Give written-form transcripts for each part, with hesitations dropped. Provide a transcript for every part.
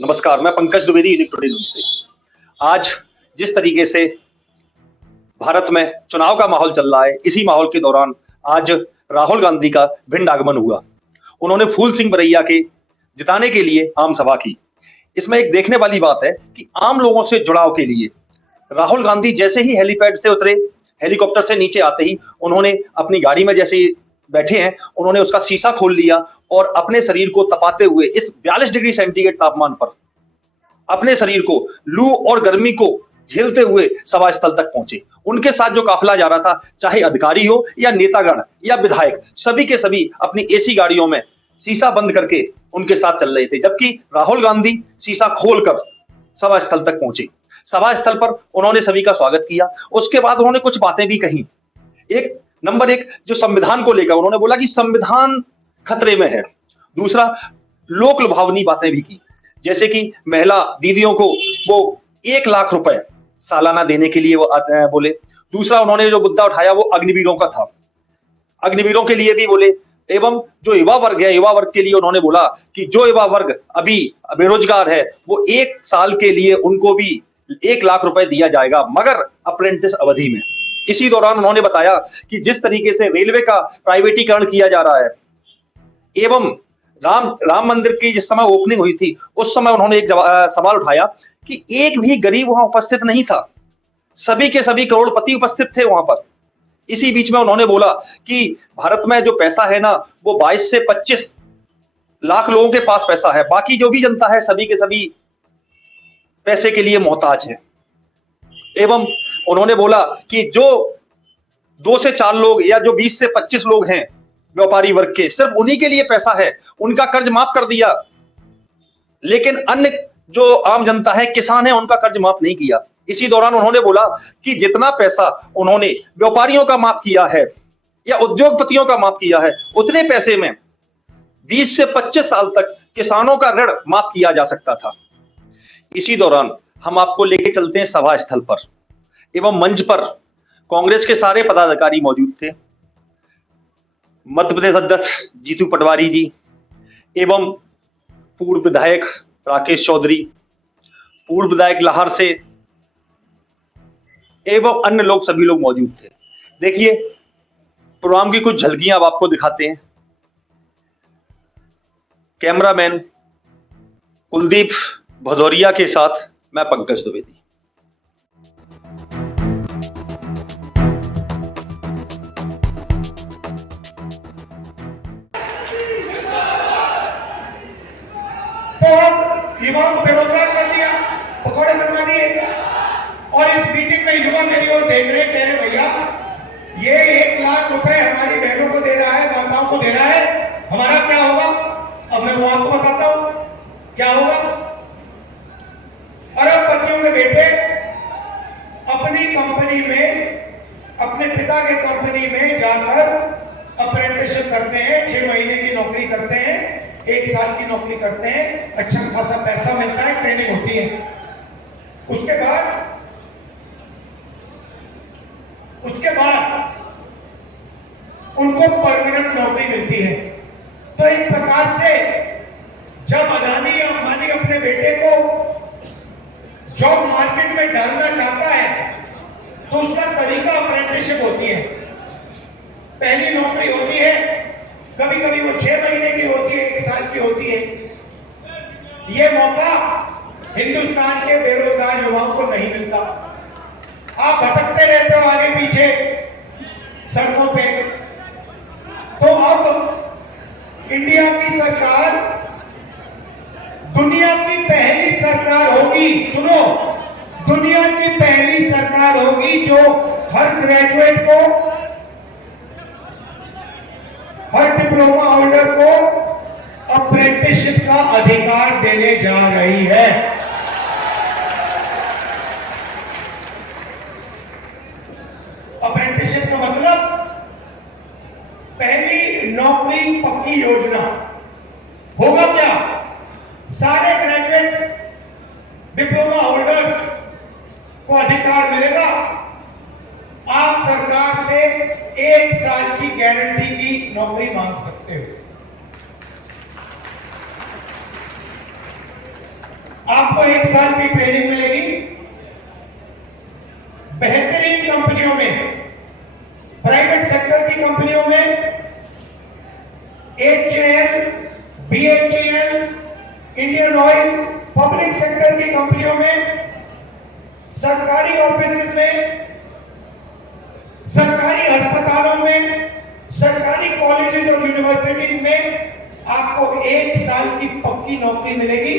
नमस्कार, मैं Pankaj Dwivedi unique today news से। आज जिस तरीके से भारत में चुनाव का माहौल चल रहा है, इसी माहौल के दौरान आज राहुल गांधी का भिंड आगमन हुआ। उन्होंने फूल सिंह बरैया के जिताने के लिए आम सभा की। इसमें एक देखने वाली बात है कि आम लोगों से जुड़ाव के लिए राहुल गांधी जैसे ही हेलीपैड से उतरे, हेलीकॉप्टर से नीचे आते ही उन्होंने अपनी गाड़ी में जैसे ही बैठे हैं, उन्होंने उसका शीशा खोल लिया और अपने शरीर को तपाते हुए इस 42 डिग्री सेंटीग्रेड तापमान पर अपने शरीर को लू और गर्मी को झेलते हुए सभा स्थल तक पहुंचे। उनके साथ जो काफिला जा रहा था, चाहे अधिकारी हो या नेतागण या विधायक, सभी के सभी अपनी एसी गाड़ियों में शीशा बंद करके उनके साथ चल रहे थे, जबकि राहुल गांधी शीशा खोलकर सभा स्थल तक पहुंचे। सभा स्थल पर उन्होंने सभी का स्वागत किया। उसके बाद उन्होंने कुछ बातें भी कही। नंबर एक, जो संविधान को लेकर उन्होंने बोला कि संविधान खतरे में है। दूसरा, लोक लुभावनी बातें भी की, जैसे कि महिला दीदियों को वो 1 लाख रुपए सालाना देने के लिए वो बोले। दूसरा, उन्होंने जो मुद्दा उठाया वो अग्निवीरों का था, अग्निवीरों के लिए भी बोले। एवं जो युवा वर्ग है, युवा वर्ग के लिए उन्होंने बोला कि जो युवा वर्ग अभी बेरोजगार है, वो 1 साल के लिए उनको भी 1 लाख रुपए दिया जाएगा, मगर अप्रेंटिस अवधि में। इसी दौरान उन्होंने बताया कि जिस तरीके से रेलवे का प्राइवेटीकरण किया जा रहा है, एवं राम मंदिर की जिस समय ओपनिंग हुई थी, उस समय उन्होंने एक सवाल उठाया कि एक भी गरीब वहां उपस्थित नहीं था, सभी के सभी करोड़पति उपस्थित थे वहां पर। इसी बीच में उन्होंने बोला कि भारत में जो पैसा है ना, वो 22 से 25 लाख लोगों के पास पैसा है, बाकी जो भी जनता है सभी के सभी पैसे के लिए मोहताज है। एवं उन्होंने बोला कि जो 2 से 4 लोग या जो 20 से 25 लोग हैं व्यापारी वर्ग के, सिर्फ उन्हीं के लिए पैसा है, उनका कर्ज माफ कर दिया, लेकिन अन्य जो आम जनता है, किसान है, उनका कर्ज माफ नहीं किया। इसी दौरान उन्होंने बोला कि जितना पैसा उन्होंने व्यापारियों का माफ किया है या उद्योगपतियों का माफ किया है, उतने पैसे में 20 से 25 साल तक किसानों का ऋण माफ किया जा सकता था। इसी दौरान हम आपको लेके चलते हैं सभा स्थल पर। एवं मंच पर कांग्रेस के सारे पदाधिकारी मौजूद थे। मध्य प्रदेश अध्यक्ष जीतू पटवारी जी, एवं पूर्व विधायक राकेश चौधरी, पूर्व विधायक लाहर से, एवं अन्य लोग, सभी लोग मौजूद थे। देखिए, प्रोग्राम की कुछ झलकियां अब आपको दिखाते हैं। कैमरामैन कुलदीप भदौरिया के साथ मैं पंकज द्विवेदी। युवाओं को बेरोजगार कर दिया, पकौड़े बनवा दिए, और इस मीटिंग में युवा मेरी ओर देख रहे, कह रहे भैया ये 1 लाख रुपए हमारी बहनों को दे रहा है, माताओं को दे रहा है, हमारा क्या होगा? अब मैं वो आपको बताता हूं क्या होगा। अरबपतियों के बेटे अपनी कंपनी में, अपने पिता के कंपनी में जाकर अप्रेंटिसशिप करते हैं, 6 महीने की नौकरी करते हैं, 1 साल की नौकरी करते हैं, अच्छा खासा पैसा मिलता है, ट्रेनिंग होती है। उसके बाद उनको परमानेंट नौकरी मिलती है। तो एक प्रकार से जब अदानी या अंबानी अपने बेटे को जॉब मार्केट में डालना चाहता है, तो उसका तरीका अप्रेंटिसशिप होती है। पहली नौकरी होती है, कभी कभी वो 6 महीने की होती है, 1 साल की होती है। ये मौका हिंदुस्तान के बेरोजगार युवाओं को नहीं मिलता। आप भटकते रहते हो आगे पीछे सड़कों पे। तो अब इंडिया की सरकार दुनिया की पहली सरकार होगी, सुनो, दुनिया की पहली सरकार होगी जो हर ग्रेजुएट को, हर डिप्लोमा होल्डर को अप्रेंटिसशिप का अधिकार देने जा रही है। अप्रेंटिसशिप का मतलब पहली नौकरी पक्की योजना। होगा क्या? सारे ग्रेजुएट्स, डिप्लोमा होल्डर्स को अधिकार मिलेगा। आप सरकार से 1 साल की गारंटी की नौकरी मांग सकते हो। आपको 1 साल की ट्रेनिंग मिलेगी। बेहतरीन कंपनियों में, प्राइवेट सेक्टर की कंपनियों में, HAL, BHEL, Indian oil, public sector की कंपनियों में, सरकारी ऑफिस में, सरकारी अस्पतालों में, सरकारी कॉलेजेस और यूनिवर्सिटीज में आपको 1 साल की पक्की नौकरी मिलेगी,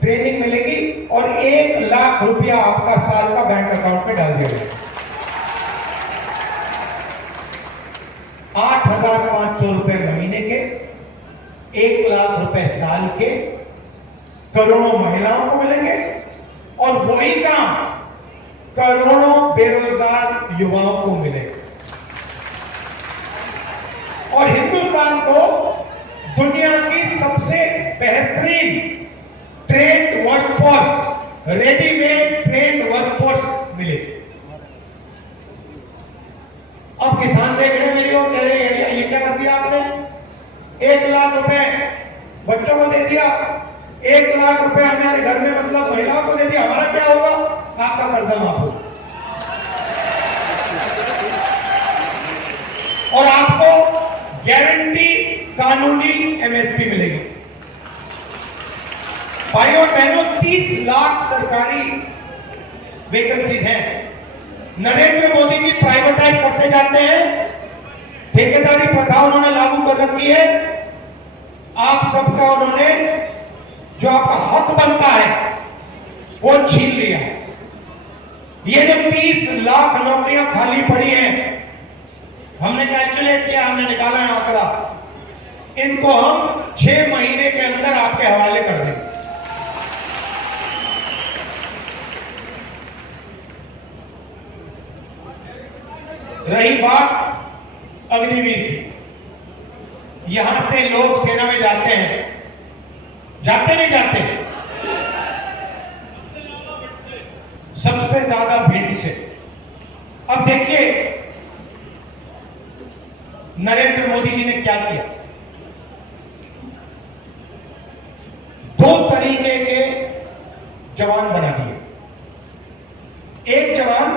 ट्रेनिंग मिलेगी और 1 लाख रुपया आपका साल का बैंक अकाउंट में डाल दिया जाएगा। 8,500 रुपए महीने के, 1 लाख रुपए साल के, करोड़ों महिलाओं को मिलेंगे और वही काम करोड़ों बेरोजगार युवाओं को मिलेगा। और हिंदुस्तान को दुनिया की सबसे बेहतरीन trend workforce, readymade trend workforce मिलेगी। अब किसान देख रहे मेरी और कह रहे हैं ये क्या कर दिया आपने? 1 लाख रुपए बच्चों को दे दिया, 1 लाख रुपए हमारे घर में मतलब महिलाओं को दे दिया, हमारा क्या होगा? आपका कर्जा माफ होगा और आपको गारंटी कानूनी MSP मिलेगी। भाइयों और बहनों, 30 लाख सरकारी वैकेंसीज हैं। नरेंद्र मोदी जी प्राइवेटाइज करते जाते हैं, ठेकेदारी प्रथा उन्होंने लागू कर रखी है। आप सबका उन्होंने जो आपका हक बनता है वो छीन लिया है। ये जो 30 लाख नौकरियां खाली पड़ी हैं, हमने कैलकुलेट किया, हमने निकाला है आंकड़ा, इनको हम 6 महीने के अंदर आपके हवाले कर देंगे। रही बात अग्निवीर की, यहां से लोग सेना में जाते हैं, जाते नहीं जाते? सबसे ज्यादा भिंड से। अब देखिए नरेंद्र मोदी जी ने क्या किया। 2 तरीके के जवान बना दिए। एक जवान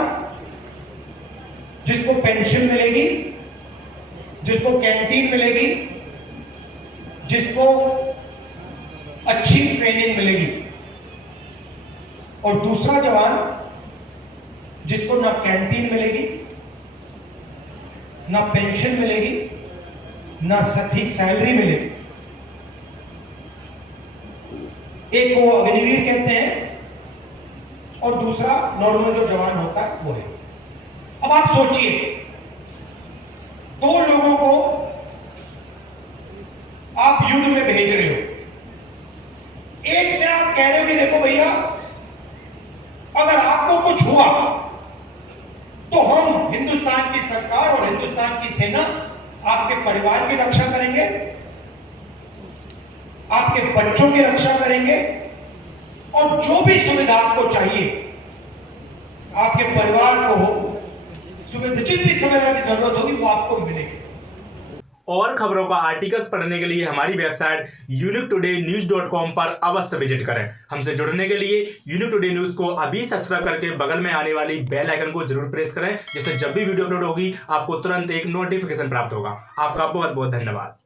जिसको पेंशन मिलेगी, जिसको कैंटीन मिलेगी, जिसको अच्छी ट्रेनिंग मिलेगी, और दूसरा जवान जिसको ना कैंटीन मिलेगी, ना पेंशन मिलेगी, ना सटीक सैलरी मिलेगी। एक को अग्निवीर कहते हैं और दूसरा नॉर्मल जो जवान होता है वो है। अब आप सोचिए, 2 लोगों को आप युद्ध में भेज रहे हो। एक से आप कह रहे हो कि देखो भैया, अगर आपको कुछ हुआ तो हम हिंदुस्तान की सरकार और हिंदुस्तान की सेना आपके परिवार की रक्षा करेंगे, आपके बच्चों की रक्षा करेंगे और जो भी सुविधा आपको चाहिए, आपके परिवार को सुविधा, जिस भी सुविधा की जरूरत होगी वो आपको मिलेगी। और खबरों का आर्टिकल्स पढ़ने के लिए हमारी वेबसाइट uniquetoday.news.com पर अवश्य विजिट करें। हमसे जुड़ने के लिए यूनिक टुडे न्यूज को अभी सब्सक्राइब करके बगल में आने वाली बेल आइकन को जरूर प्रेस करें, जिससे जब भी वीडियो अपलोड होगी आपको तुरंत एक नोटिफिकेशन प्राप्त होगा। आपका बहुत बहुत धन्यवाद।